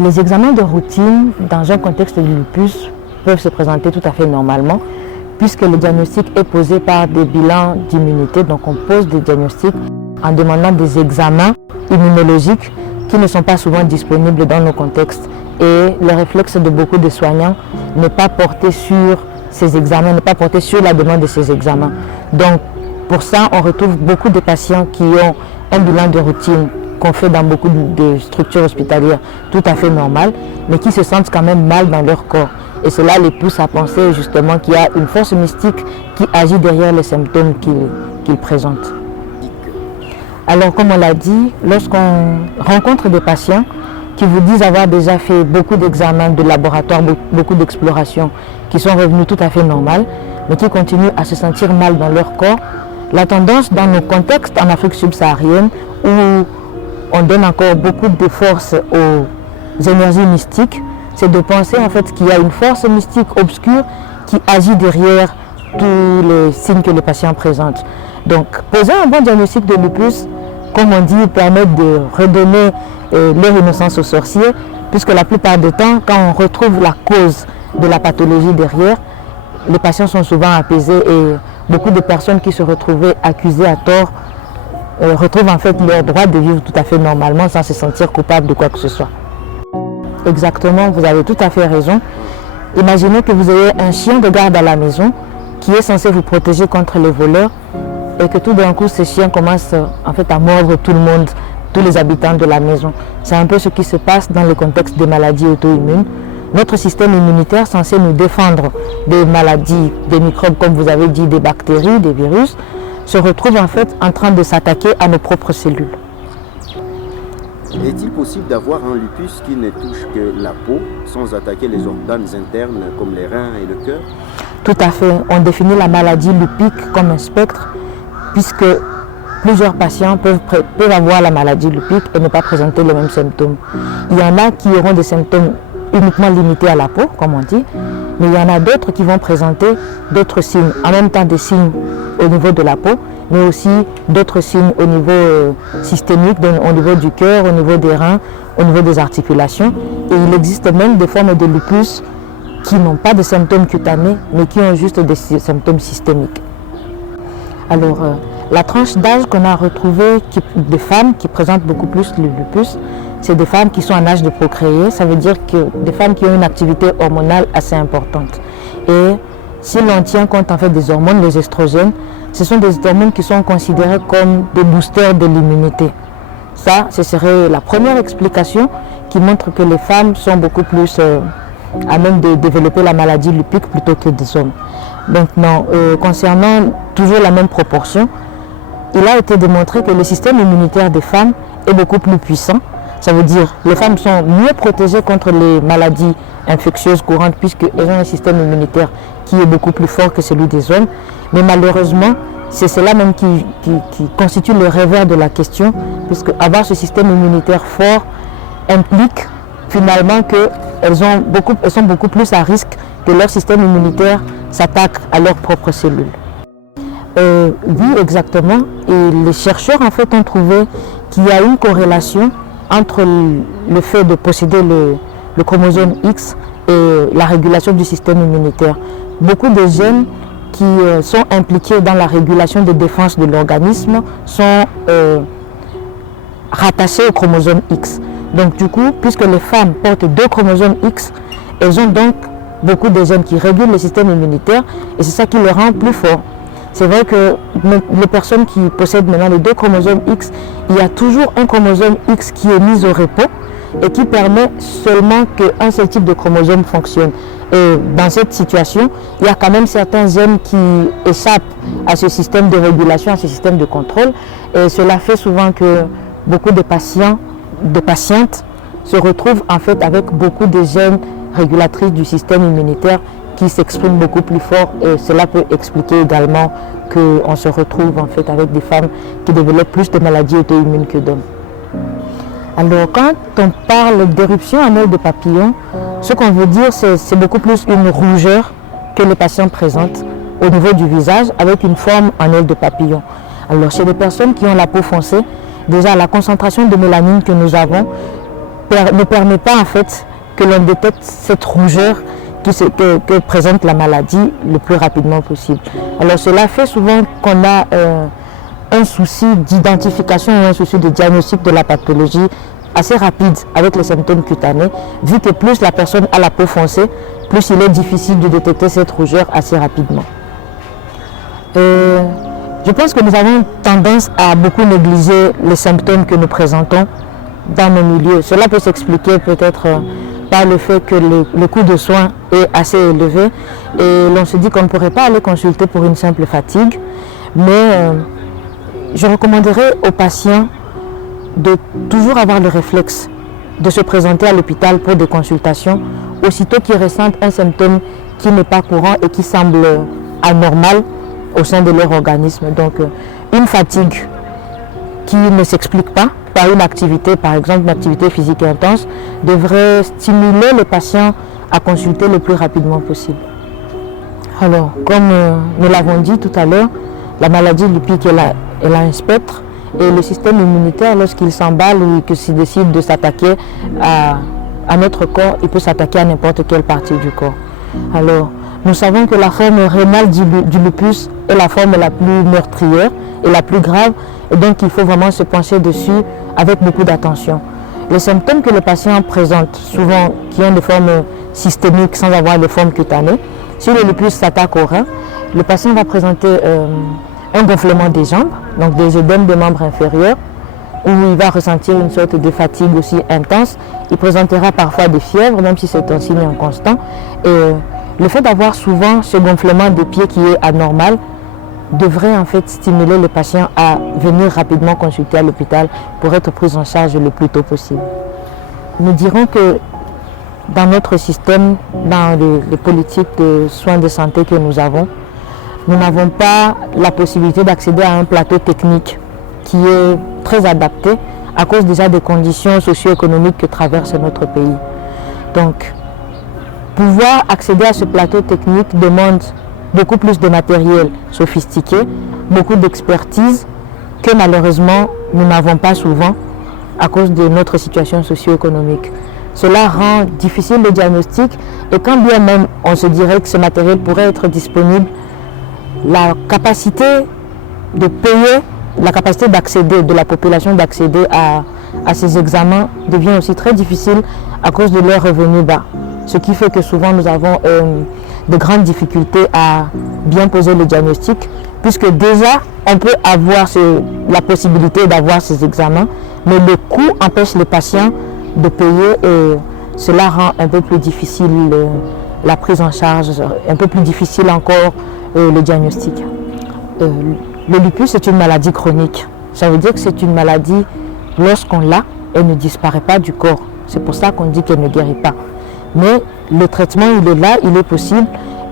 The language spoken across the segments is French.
Les examens de routine dans un contexte de lupus peuvent se présenter tout à fait normalement puisque le diagnostic est posé par des bilans d'immunité. Donc on pose des diagnostics en demandant des examens immunologiques qui ne sont pas souvent disponibles dans nos contextes. Et le réflexe de beaucoup de soignants n'est pas porté sur ces examens, n'est pas porté sur la demande de ces examens. Donc pour ça, on retrouve beaucoup de patients qui ont un bilan de routine qu'on fait dans beaucoup de structures hospitalières tout à fait normal, mais qui se sentent quand même mal dans leur corps. Et cela les pousse à penser justement qu'il y a une force mystique qui agit derrière les symptômes qu'ils présentent. Alors comme on l'a dit, lorsqu'on rencontre des patients qui vous disent avoir déjà fait beaucoup d'examens de laboratoire, beaucoup d'explorations, qui sont revenus tout à fait normales, mais qui continuent à se sentir mal dans leur corps, la tendance dans nos contextes en Afrique subsaharienne, où on donne encore beaucoup de force aux énergies mystiques, c'est de penser en fait qu'il y a une force mystique obscure qui agit derrière tous les signes que les patients présentent. Donc poser un bon diagnostic de lupus, comme on dit, permet de redonner leur innocence aux sorciers, puisque la plupart du temps, quand on retrouve la cause de la pathologie derrière, les patients sont souvent apaisés et beaucoup de personnes qui se retrouvaient accusées à tort retrouvent en fait leur droit de vivre tout à fait normalement sans se sentir coupable de quoi que ce soit. Exactement, vous avez tout à fait raison. Imaginez que vous ayez un chien de garde à la maison qui est censé vous protéger contre les voleurs et que tout d'un coup ce chien commence en fait à mordre tout le monde, tous les habitants de la maison. C'est un peu ce qui se passe dans le contexte des maladies auto-immunes. Notre système immunitaire censé nous défendre des maladies, des microbes comme vous avez dit, des bactéries, des virus, se retrouve en fait en train de s'attaquer à nos propres cellules. Est-il possible d'avoir un lupus qui ne touche que la peau sans attaquer les organes internes comme les reins et le cœur? Tout à fait. On définit la maladie lupique comme un spectre puisque plusieurs patients peuvent avoir la maladie lupique et ne pas présenter les mêmes symptômes. Il y en a qui auront des symptômes uniquement limités à la peau, comme on dit, mais il y en a d'autres qui vont présenter d'autres signes, en même temps des signes au niveau de la peau, mais aussi d'autres signes au niveau systémique, au niveau du cœur, au niveau des reins, au niveau des articulations. Et il existe même des formes de lupus qui n'ont pas de symptômes cutanés, mais qui ont juste des symptômes systémiques. Alors, la tranche d'âge qu'on a retrouvée des femmes qui présentent beaucoup plus le lupus, c'est des femmes qui sont en âge de procréer. Ça veut dire que des femmes qui ont une activité hormonale assez importante. Et si l'on tient compte en fait des hormones, les estrogènes, ce sont des hormones qui sont considérées comme des boosters de l'immunité. Ça, ce serait la première explication qui montre que les femmes sont beaucoup plus à même de développer la maladie lupique plutôt que des hommes. Maintenant, concernant toujours la même proportion, il a été démontré que le système immunitaire des femmes est beaucoup plus puissant. Ça veut dire que les femmes sont mieux protégées contre les maladies infectieuses courantes puisqu'elles ont un système immunitaire qui est beaucoup plus fort que celui des hommes. Mais malheureusement, c'est cela même qui constitue le revers de la question, puisque avoir ce système immunitaire fort implique finalement qu'elles sont beaucoup plus à risque que leur système immunitaire s'attaque à leurs propres cellules. Oui, exactement. Et les chercheurs en fait ont trouvé qu'il y a une corrélation entre le fait de posséder le chromosome X et la régulation du système immunitaire. Beaucoup de gènes qui sont impliqués dans la régulation des défenses de l'organisme sont rattachés au chromosome X. Donc du coup, puisque les femmes portent 2 chromosomes X, elles ont donc beaucoup de gènes qui régulent le système immunitaire et c'est ça qui les rend plus forts. C'est vrai que les personnes qui possèdent maintenant les 2 chromosomes X, il y a toujours un chromosome X qui est mis au repos et qui permet seulement qu'un seul type de chromosome fonctionne. Et dans cette situation, il y a quand même certains gènes qui échappent à ce système de régulation, à ce système de contrôle. Et cela fait souvent que beaucoup de patients, de patientes se retrouvent en fait avec beaucoup de gènes régulatrices du système immunitaire qui s'expriment beaucoup plus fort. Et cela peut expliquer également qu'on se retrouve en fait avec des femmes qui développent plus de maladies auto-immunes que d'hommes. Alors quand on parle d'éruption annuelle de papillon, ce qu'on veut dire c'est beaucoup plus une rougeur que les patients présentent au niveau du visage avec une forme annuelle de papillon. Alors chez les personnes qui ont la peau foncée, déjà la concentration de mélanine que nous avons ne permet pas en fait que l'on détecte cette rougeur que présente la maladie le plus rapidement possible. Alors cela fait souvent qu'on a un souci d'identification ou un souci de diagnostic de la pathologie assez rapide avec les symptômes cutanés, vu que plus la personne a la peau foncée, plus il est difficile de détecter cette rougeur assez rapidement. Je pense que nous avons tendance à beaucoup négliger les symptômes que nous présentons dans nos milieux. Cela peut s'expliquer peut-être par le fait que le coût de soins est assez élevé et l'on se dit qu'on ne pourrait pas aller consulter pour une simple fatigue, mais je recommanderais aux patients de toujours avoir le réflexe de se présenter à l'hôpital pour des consultations aussitôt qu'ils ressentent un symptôme qui n'est pas courant et qui semble anormal au sein de leur organisme. Donc une fatigue qui ne s'explique pas par une activité, par exemple une activité physique intense, devrait stimuler les patients à consulter le plus rapidement possible. Alors, comme nous l'avons dit tout à l'heure, la maladie lupique elle a un spectre et le système immunitaire, lorsqu'il s'emballe ou qu'il décide de s'attaquer à notre corps, il peut s'attaquer à n'importe quelle partie du corps. Alors, nous savons que la forme rénale du lupus est la forme la plus meurtrière et la plus grave, et donc il faut vraiment se pencher dessus avec beaucoup d'attention. Les symptômes que les patients présentent, souvent qui ont des formes systémiques sans avoir de forme cutanée, si le lupus s'attaque au rein, le patient va présenter un gonflement des jambes, donc des œdèmes des membres inférieurs, où il va ressentir une sorte de fatigue aussi intense. Il présentera parfois des fièvres, même si c'est un signe inconstant. Et le fait d'avoir souvent ce gonflement des pieds qui est anormal devrait en fait stimuler le patient à venir rapidement consulter à l'hôpital pour être pris en charge le plus tôt possible. Nous dirons que dans notre système, dans les politiques de soins de santé que nous avons, nous n'avons pas la possibilité d'accéder à un plateau technique qui est très adapté à cause déjà des conditions socio-économiques que traverse notre pays. Donc, pouvoir accéder à ce plateau technique demande beaucoup plus de matériel sophistiqué, beaucoup d'expertise que malheureusement nous n'avons pas souvent à cause de notre situation socio-économique. Cela rend difficile le diagnostic et quand bien même on se dirait que ce matériel pourrait être disponible, la capacité de payer, la capacité d'accéder, de la population d'accéder à ces examens devient aussi très difficile à cause de leurs revenus bas. Ce qui fait que souvent nous avons de grandes difficultés à bien poser le diagnostic, puisque déjà on peut avoir la possibilité d'avoir ces examens, mais le coût empêche les patients de payer et cela rend un peu plus difficile la prise en charge, un peu plus difficile encore le diagnostic. Le lupus est une maladie chronique. Ça veut dire que c'est une maladie, lorsqu'on l'a, elle ne disparaît pas du corps. C'est pour ça qu'on dit qu'elle ne guérit pas. Mais le traitement, il est là, il est possible.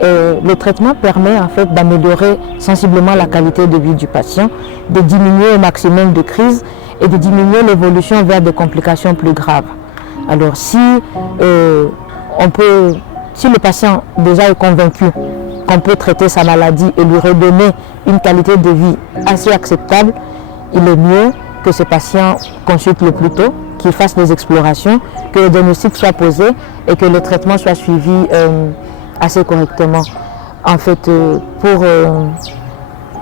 Et le traitement permet en fait d'améliorer sensiblement la qualité de vie du patient, de diminuer au maximum de crises et de diminuer l'évolution vers des complications plus graves. Alors si le patient déjà est convaincu qu'on peut traiter sa maladie et lui redonner une qualité de vie assez acceptable, il est mieux que ce patient consulte le plus tôt, qu'il fasse des explorations, que le diagnostic soit posé et que le traitement soit suivi assez correctement. En fait, pour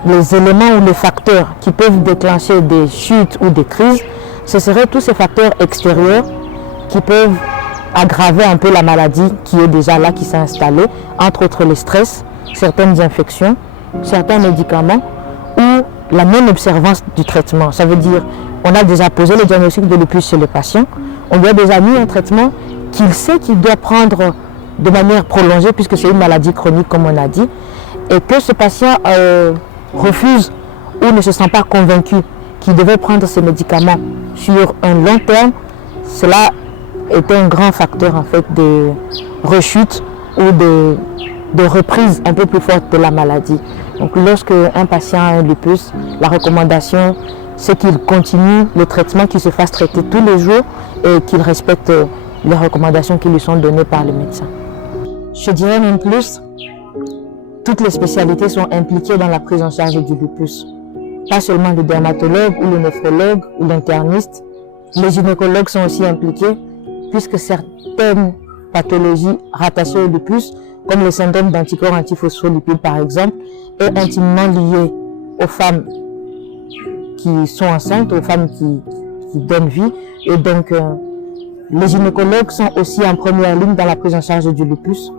les éléments ou les facteurs qui peuvent déclencher des chutes ou des crises, ce seraient tous ces facteurs extérieurs qui peuvent aggraver un peu la maladie qui est déjà là, qui s'est installée, entre autres le stress, certaines infections, certains médicaments ou la non-observance du traitement. Ça veut dire on a déjà posé le diagnostic de lupus chez le patient, on lui a déjà mis un traitement qu'il sait qu'il doit prendre de manière prolongée puisque c'est une maladie chronique comme on a dit, et que ce patient refuse ou ne se sent pas convaincu qu'il devait prendre ces médicaments sur un long terme, cela est un grand facteur en fait de rechute ou de reprise un peu plus forte de la maladie. Donc lorsque un patient a un lupus, la recommandation c'est qu'il continue le traitement, qu'il se fasse traiter tous les jours et qu'il respecte les recommandations qui lui sont données par le médecin. Je dirais même plus, toutes les spécialités sont impliquées dans la prise en charge du lupus. Pas seulement le dermatologue ou le néphrologue ou l'interniste, les gynécologues sont aussi impliqués, puisque certaines pathologies rattachées au lupus, comme le syndrome d'anticorps antiphospholipides par exemple, est intimement lié aux femmes qui sont enceintes, aux femmes qui donnent vie. Et donc, les gynécologues sont aussi en première ligne dans la prise en charge du lupus.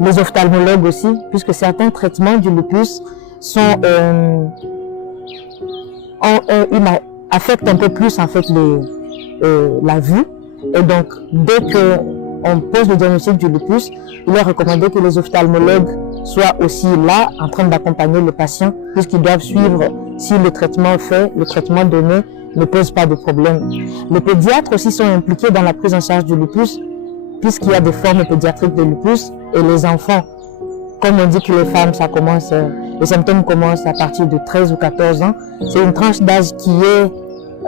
Les ophtalmologues aussi, puisque certains traitements du lupus sont, affectent un peu plus en fait la vue. Et donc, dès qu'on pose le diagnostic du lupus, il est recommandé que les ophtalmologues soient aussi là, en train d'accompagner le patient, puisqu'ils doivent suivre si le traitement fait, le traitement donné ne pose pas de problème. Les pédiatres aussi sont impliqués dans la prise en charge du lupus, puisqu'il y a des formes pédiatriques de lupus, et les enfants, comme on dit que les femmes, les symptômes commencent à partir de 13 ou 14 ans, c'est une tranche d'âge qui est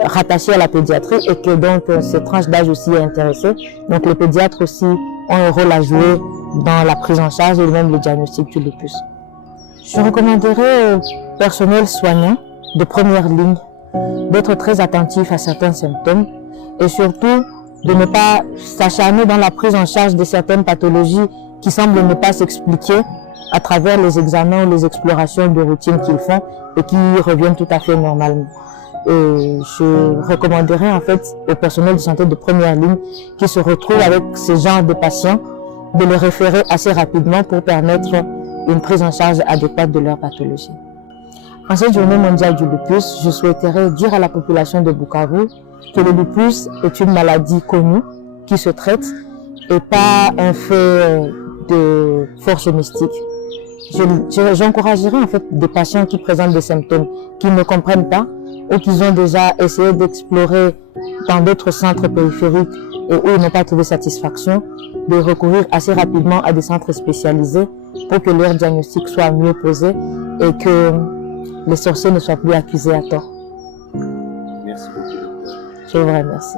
rattachée à la pédiatrie et que donc cette tranche d'âge aussi est intéressée. Donc les pédiatres aussi ont un rôle à jouer dans la prise en charge et même le diagnostic du lupus. Je recommanderais au personnel soignant de première ligne d'être très attentif à certains symptômes et surtout de ne pas s'acharner dans la prise en charge de certaines pathologies qui semblent ne pas s'expliquer à travers les examens ou les explorations de routine qu'ils font et qui reviennent tout à fait normalement. Et je recommanderais en fait au personnel de santé de première ligne qui se retrouve avec ce genre de patients de les référer assez rapidement pour permettre une prise en charge adéquate de leur pathologie. En cette journée mondiale du lupus, je souhaiterais dire à la population de Bukavu que le lupus est une maladie connue qui se traite et pas un fait de force mystique. J'encouragerais en fait des patients qui présentent des symptômes qu'ils ne comprennent pas ou qu'ils ont déjà essayé d'explorer dans d'autres centres périphériques et où ils n'ont pas trouvé satisfaction, de recourir assez rapidement à des centres spécialisés pour que leur diagnostic soit mieux posé et que les sorciers ne soient plus accusés à tort. Merci beaucoup, docteur. Je vous remercie.